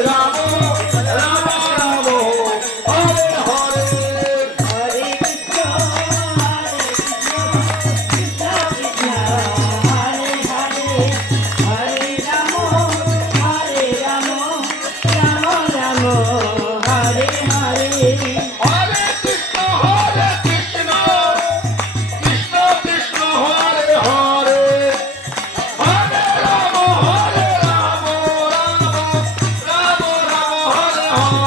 রাম हो